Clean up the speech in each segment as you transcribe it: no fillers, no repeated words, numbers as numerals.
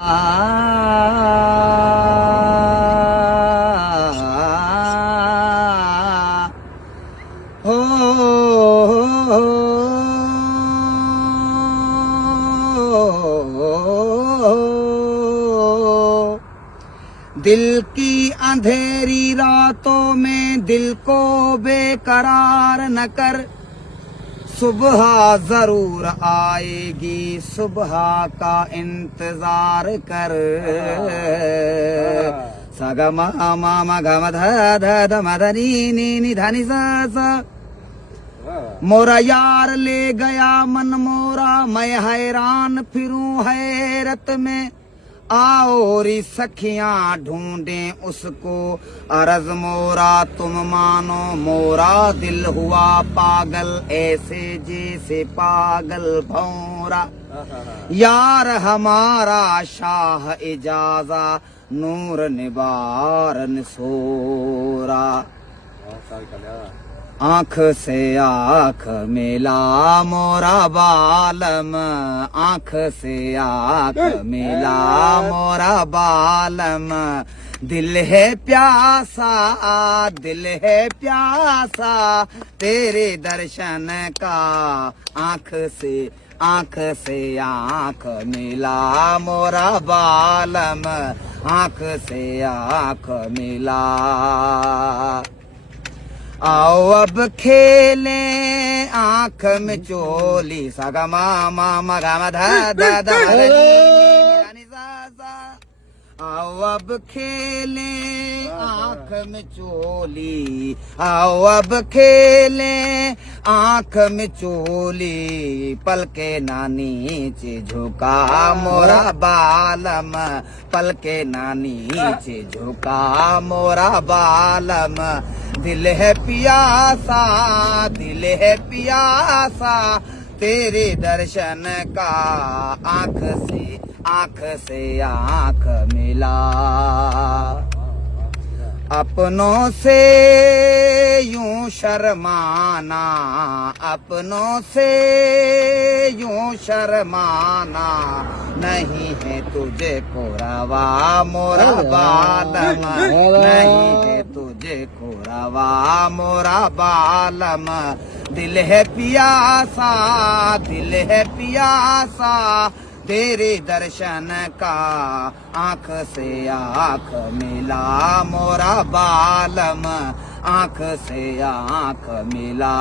दिल की अंधेरी रातों में दिल को बेकरार न कर, सुबह जरूर आएगी, सुबह का इंतजार कर। सग म म ग म ध ध ध म ध नी नी नी ध नि सा। मोरा यार ले गया मन मोरा, मैं हैरान फिरूं हैरत में। आओ री सखियां ढूंढें उसको, अरज मोरा तुम मानो, मोरा दिल हुआ पागल ऐसे जैसे पागल भौरा। यार हमारा शाह इजाजा, नूर निबारन सोरा। आँख से आँख मिला मोरा बालम, आँख से आँख मिला मोरा बालम। दिल है प्यासा, दिल है प्यासा तेरे दर्शन का, आँख से आँख मिला मोरा बालम, आँख से आँख मिला। आओ अब खेलें आँख में चोली, सगा मा मा गा मा धा धा धा नी सा सा। आओ अब खेलें आँख में चोली, आओ अब खेलें आँख में चोली। पलके ना नीचे झुका मोरा बालम, पलके ना नीचे झुका मोरा बालम। दिल है पियासा, दिल है पियासा तेरे दर्शन का, आँख से आँख मिला। अपनों से यूं शर्माना, अपनों से यूं शर्माना, नहीं है तुझे को रवा मोरा बालम, नहीं है तुझे को रवा मोरा बालम। दिल है पियासा, दिल है पियासा तेरे दर्शन का, आँख से आँख मिला मोरा बालम, आँख से आँख मिला।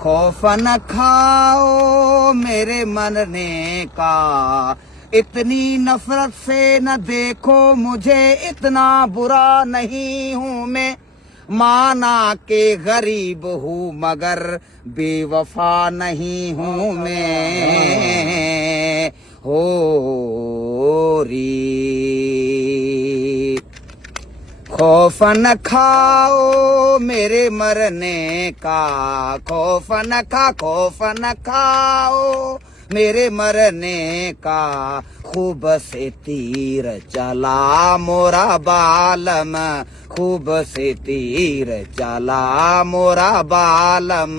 खौफ न खाओ मेरे मरने का, इतनी नफरत से न देखो मुझे, इतना बुरा नहीं हूँ मैं। माना के गरीब हूँ मगर बेवफा नहीं हूँ मैं। हो री खौफ न खाओ मेरे मरने का, खौफ न खाओ मेरे मरने का। खूब से तीर चला मोरा बालम, खूब से तीर चला मोरा बालम।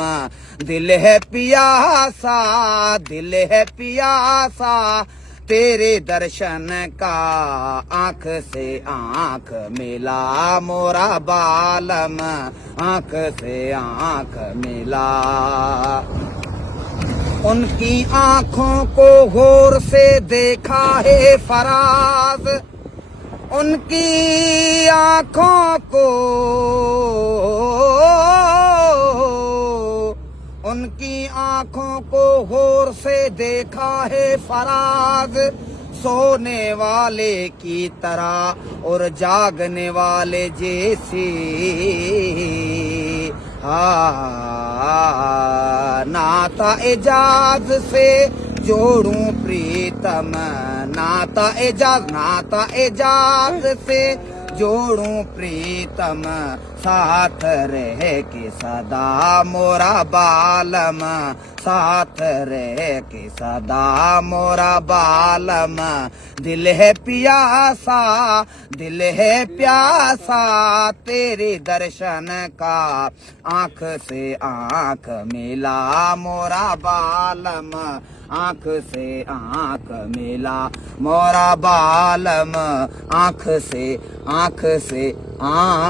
दिल है पियासा, दिल है पियासा तेरे दर्शन का, आँख से आँख मिला मोरा बालम, आँख से आँख मिला। उनकी आँखों को गौर से देखा है फराज, उनकी आँखों को, उनकी आँखों को गौर से देखा है फराज। सोने वाले की तरह और जागने वाले जैसी, नाता एजाज से जोड़ूं प्रीतम, नाता एजाज से जोड़ूं प्रीतम। साथ रह के सदा मोरा बालम, साथ रह के सदा मोरा बालम। दिल है पियासा, दिल है प्यासा तेरे दर्शन का, आँख से आँख मिला मोरा बालम, आंख से आंख मिला मोरा बालम आंख से आंख से आरी।